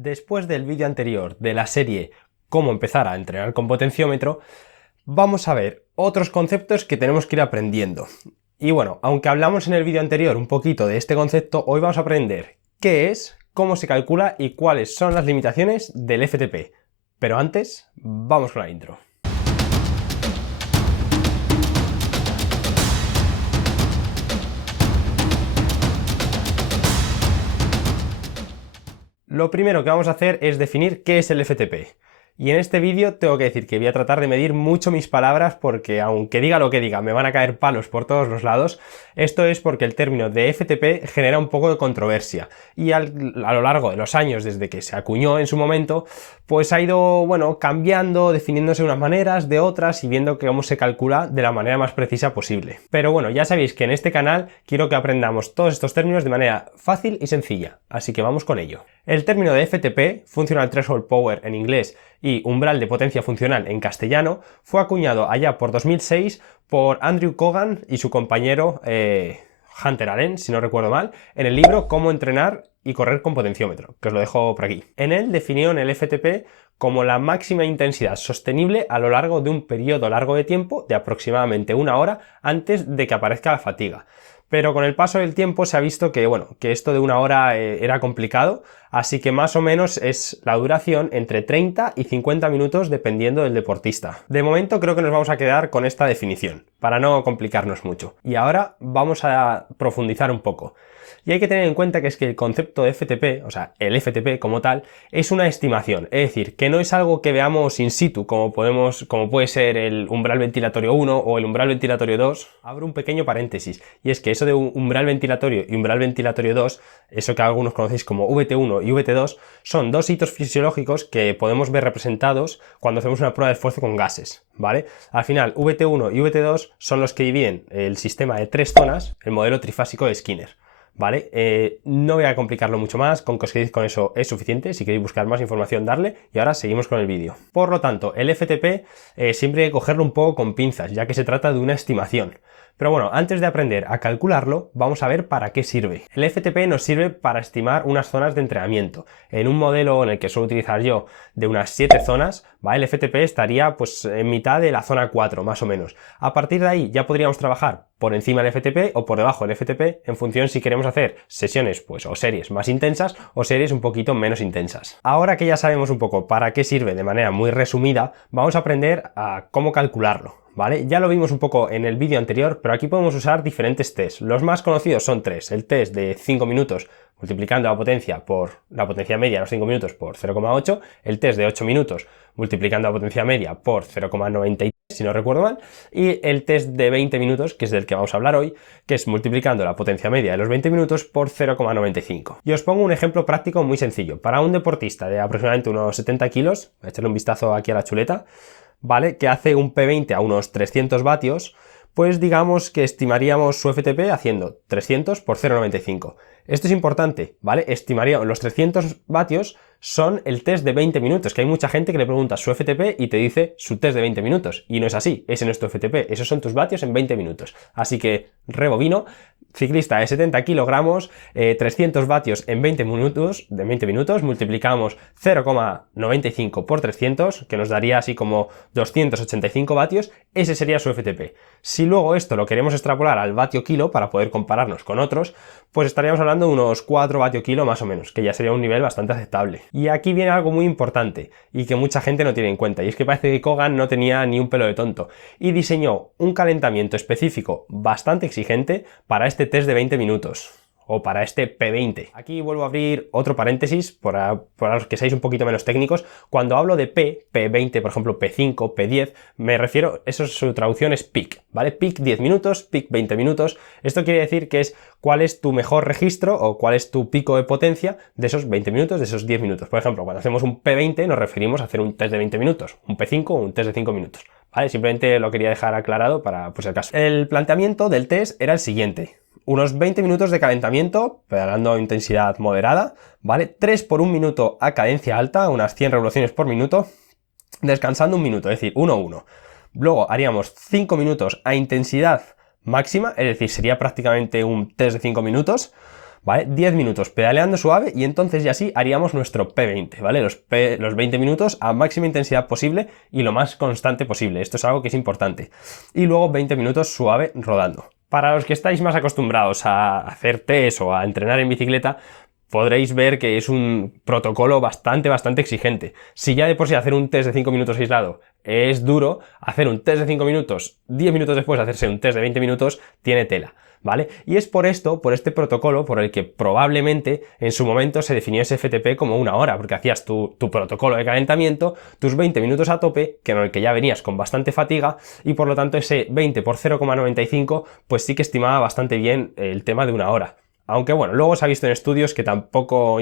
Después del vídeo anterior de la serie Cómo empezar a entrenar con potenciómetro, vamos a ver otros conceptos que tenemos que ir aprendiendo. Y bueno, aunque hablamos en el vídeo anterior un poquito de este concepto, hoy vamos a aprender qué es, cómo se calcula y cuáles son las limitaciones del FTP. Pero antes, vamos con la intro. Lo primero que vamos a hacer es definir qué es el FTP. Y en este vídeo tengo que decir que voy a tratar de medir mucho mis palabras porque aunque diga lo que diga, me van a caer palos por todos los lados. Esto es porque el término de FTP genera un poco de controversia y a lo largo de los años, desde que se acuñó en su momento, pues ha ido, cambiando, definiéndose de unas maneras, de otras y viendo cómo se calcula de la manera más precisa posible. Pero bueno, ya sabéis que en este canal quiero que aprendamos todos estos términos de manera fácil y sencilla, así que vamos con ello. El término de FTP, Functional Threshold Power en inglés y umbral de potencia funcional en castellano, fue acuñado allá por 2006 por Andrew Kogan y su compañero Hunter Allen, si no recuerdo mal, en el libro Cómo entrenar y correr con potenciómetro, que os lo dejo por aquí. En él definieron el FTP como la máxima intensidad sostenible a lo largo de un periodo largo de tiempo de aproximadamente 1 hora antes de que aparezca la fatiga. Pero con el paso del tiempo se ha visto que, que esto de 1 hora era complicado, así que más o menos es la duración entre 30 y 50 minutos dependiendo del deportista. De momento creo que nos vamos a quedar con esta definición, para no complicarnos mucho. Y ahora vamos a profundizar un poco. Y hay que tener en cuenta que es que el concepto de FTP, o sea, el FTP como tal, es una estimación, es decir, que no es algo que veamos in situ, como puede ser el umbral ventilatorio 1 o el umbral ventilatorio 2. Abro un pequeño paréntesis, y es que eso de umbral ventilatorio y umbral ventilatorio 2, eso que algunos conocéis como VT1 y VT2, son dos hitos fisiológicos que podemos ver representados cuando hacemos una prueba de esfuerzo con gases, ¿vale? Al final, VT1 y VT2 son los que dividen el sistema de 3 zonas, el modelo trifásico de Skinner. ¿Vale? No voy a complicarlo mucho más, con que os quedéis con eso es suficiente. Si queréis buscar más información, darle. Y ahora seguimos con el vídeo. Por lo tanto, el FTP siempre hay que cogerlo un poco con pinzas, ya que se trata de una estimación. Pero bueno, antes de aprender a calcularlo, vamos a ver para qué sirve. El FTP nos sirve para estimar unas zonas de entrenamiento. En un modelo en el que suelo utilizar yo de unas 7 zonas, ¿vale? El FTP estaría pues en mitad de la zona 4, más o menos. A partir de ahí ya podríamos trabajar por encima del FTP o por debajo del FTP en función si queremos hacer sesiones pues o series más intensas o series un poquito menos intensas. Ahora que ya sabemos un poco para qué sirve de manera muy resumida, vamos a aprender a cómo calcularlo. ¿Vale? Ya lo vimos un poco en el vídeo anterior, pero aquí podemos usar diferentes tests. Los más conocidos son 3. El test de 5 minutos multiplicando la potencia por la potencia media de los 5 minutos por 0,8. El test de 8 minutos multiplicando la potencia media por 0,93, si no recuerdo mal. Y el test de 20 minutos, que es del que vamos a hablar hoy, que es multiplicando la potencia media de los 20 minutos por 0,95. Y os pongo un ejemplo práctico muy sencillo. Para un deportista de aproximadamente unos 70 kilos, voy a echarle un vistazo aquí a la chuleta, ¿vale? Que hace un P20 a unos 300 vatios, pues digamos que estimaríamos su FTP haciendo 300 por 0,95. Esto es importante, ¿vale? Estimaríamos los 300 vatios son el test de 20 minutos, que hay mucha gente que le pregunta su FTP y te dice su test de 20 minutos, y no es así, ese no es tu FTP, esos son tus vatios en 20 minutos. Así que, rebobino, ciclista de 70 kilogramos, 300 vatios en 20 minutos, multiplicamos 0,95 por 300, que nos daría así como 285 vatios, ese sería su FTP. Si luego esto lo queremos extrapolar al vatio kilo para poder compararnos con otros, pues estaríamos hablando de unos 4 vatio kilo más o menos, que ya sería un nivel bastante aceptable. Y aquí viene algo muy importante y que mucha gente no tiene en cuenta, y es que parece que Kogan no tenía ni un pelo de tonto y diseñó un calentamiento específico bastante exigente para este test de 20 minutos. O para este P20. Aquí vuelvo a abrir otro paréntesis, para los que seáis un poquito menos técnicos. Cuando hablo de P20, por ejemplo P5, P10, me refiero, su traducción es peak, ¿vale? Peak 10 minutos, peak 20 minutos. Esto quiere decir que es cuál es tu mejor registro o cuál es tu pico de potencia de esos 20 minutos, de esos 10 minutos. Por ejemplo, cuando hacemos un P20 nos referimos a hacer un test de 20 minutos, un P5 o un test de 5 minutos. ¿Vale? Simplemente lo quería dejar aclarado para pues el caso. El planteamiento del test era el siguiente. Unos 20 minutos de calentamiento, pedaleando a intensidad moderada, ¿vale? 3 por 1 minuto a cadencia alta, unas 100 revoluciones por minuto, descansando 1 minuto, es decir, 1-1. Luego haríamos 5 minutos a intensidad máxima, es decir, sería prácticamente un test de 5 minutos, ¿vale? 10 minutos pedaleando suave y entonces ya sí haríamos nuestro P20, ¿vale? Los 20 minutos a máxima intensidad posible y lo más constante posible. Esto es algo que es importante. Y luego 20 minutos suave rodando. Para los que estáis más acostumbrados a hacer test o a entrenar en bicicleta, podréis ver que es un protocolo bastante exigente. Si ya de por sí hacer un test de 5 minutos aislado es duro, hacer un test de 5 minutos, 10 minutos después hacerse un test de 20 minutos, tiene tela, ¿vale? Y es por esto, por este protocolo, por el que probablemente en su momento se definió ese FTP como una hora, porque hacías tu protocolo de calentamiento, tus 20 minutos a tope, que en el que ya venías con bastante fatiga, y por lo tanto ese 20 por 0,95, pues sí que estimaba bastante bien el tema de una hora. Aunque bueno, luego se ha visto en estudios que tampoco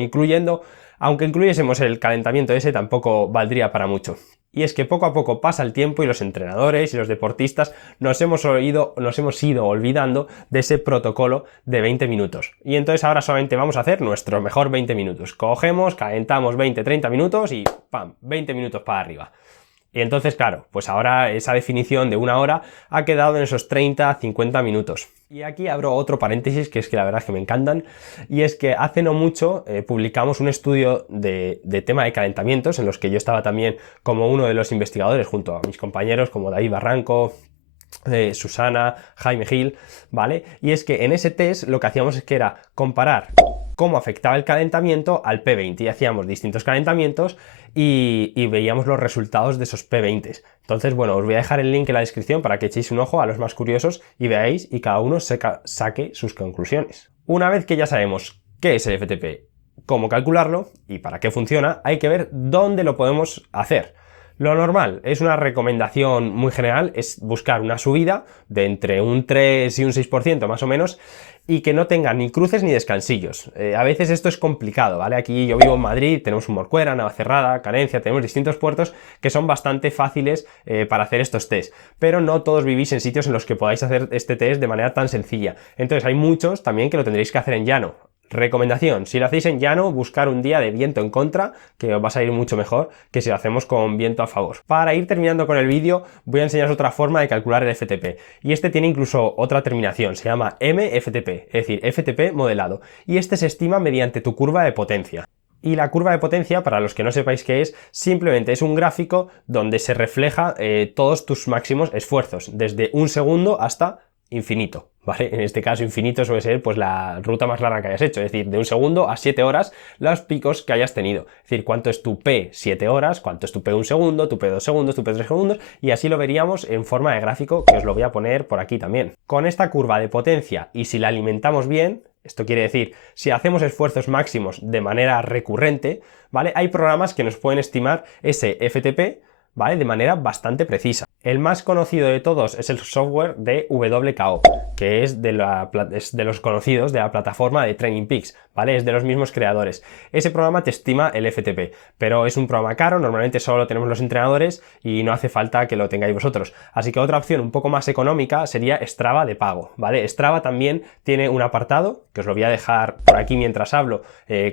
aunque incluyésemos el calentamiento ese, tampoco valdría para mucho. Y es que poco a poco pasa el tiempo y los entrenadores y los deportistas nos hemos ido olvidando de ese protocolo de 20 minutos. Y entonces ahora solamente vamos a hacer nuestro mejor 20 minutos. Cogemos, calentamos 20-30 minutos y ¡pam! 20 minutos para arriba. Y entonces, claro, pues ahora esa definición de una hora ha quedado en esos 30-50 minutos. Y aquí abro otro paréntesis, que es que la verdad es que me encantan, y es que hace no mucho publicamos un estudio de tema de calentamientos, en los que yo estaba también como uno de los investigadores, junto a mis compañeros como David Barranco, Susana, Jaime Gil, ¿vale? Y es que en ese test lo que hacíamos es que era comparar cómo afectaba el calentamiento al P20 y hacíamos distintos calentamientos y veíamos los resultados de esos P20. Entonces, bueno, os voy a dejar el link en la descripción para que echéis un ojo a los más curiosos y veáis y cada uno saque sus conclusiones. Una vez que ya sabemos qué es el FTP, cómo calcularlo y para qué funciona, hay que ver dónde lo podemos hacer. Lo normal, es una recomendación muy general, es buscar una subida de entre un 3 y un 6% más o menos y que no tenga ni cruces ni descansillos. A veces esto es complicado, ¿vale? Aquí yo vivo en Madrid, tenemos un Morcuera, Navacerrada, Carencia, tenemos distintos puertos que son bastante fáciles para hacer estos test, pero no todos vivís en sitios en los que podáis hacer este test de manera tan sencilla. Entonces hay muchos también que lo tendréis que hacer en llano. Recomendación, si lo hacéis en llano, buscar un día de viento en contra, que os va a salir mucho mejor que si lo hacemos con viento a favor. Para ir terminando con el vídeo, voy a enseñaros otra forma de calcular el FTP. Y este tiene incluso otra terminación, se llama MFTP, es decir, FTP modelado. Y este se estima mediante tu curva de potencia. Y la curva de potencia, para los que no sepáis qué es, simplemente es un gráfico donde se refleja todos tus máximos esfuerzos, desde un segundo hasta infinito, ¿vale? En este caso infinito suele ser pues la ruta más larga que hayas hecho, es decir, de un segundo a 7 horas los picos que hayas tenido, es decir, cuánto es tu P 7 horas, cuánto es tu P 1 segundo, tu P 2 segundos, tu P 3 segundos, y así lo veríamos en forma de gráfico, que os lo voy a poner por aquí también. Con esta curva de potencia, y si la alimentamos bien, esto quiere decir, si hacemos esfuerzos máximos de manera recurrente, ¿vale? Hay programas que nos pueden estimar ese FTP, ¿vale? De manera bastante precisa. El más conocido de todos es el software de WKO, que es de los conocidos de la plataforma de Training Peaks, ¿vale? Es de los mismos creadores. Ese programa te estima el FTP, pero es un programa caro, normalmente solo lo tenemos los entrenadores y no hace falta que lo tengáis vosotros. Así que otra opción un poco más económica sería Strava de pago, ¿vale? Strava también tiene un apartado, que os lo voy a dejar por aquí mientras hablo,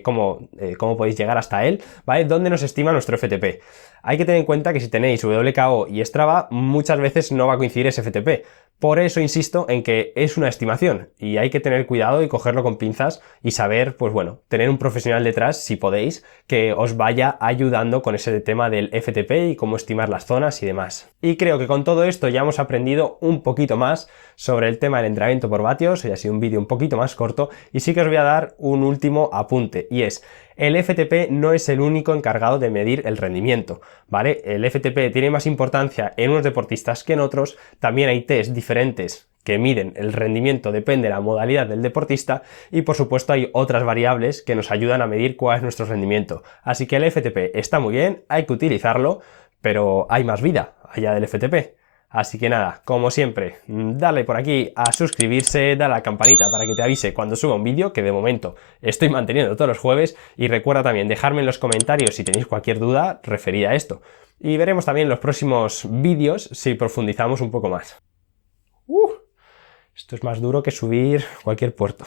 cómo podéis llegar hasta él, ¿vale? Donde nos estima nuestro FTP. Hay que tener en cuenta que si tenéis WKO y Strava, muchas veces no va a coincidir ese FTP. Por eso insisto en que es una estimación y hay que tener cuidado y cogerlo con pinzas y saber, pues bueno, tener un profesional detrás, si podéis, que os vaya ayudando con ese tema del FTP y cómo estimar las zonas y demás. Y creo que con todo esto ya hemos aprendido un poquito más sobre el tema del entrenamiento por vatios, y ha sido un vídeo un poquito más corto, y sí que os voy a dar un último apunte, y es: el FTP no es el único encargado de medir el rendimiento, ¿vale? El FTP tiene más importancia en unos deportistas que en otros, también hay test diferentes que miden el rendimiento, depende de la modalidad del deportista, y por supuesto hay otras variables que nos ayudan a medir cuál es nuestro rendimiento. Así que el FTP está muy bien, hay que utilizarlo, pero hay más vida allá del FTP. Así que nada, como siempre, dale por aquí a suscribirse, dale a la campanita para que te avise cuando suba un vídeo, que de momento estoy manteniendo todos los jueves, y recuerda también dejarme en los comentarios si tenéis cualquier duda referida a esto. Y veremos también en los próximos vídeos si profundizamos un poco más. Esto es más duro que subir cualquier puerto.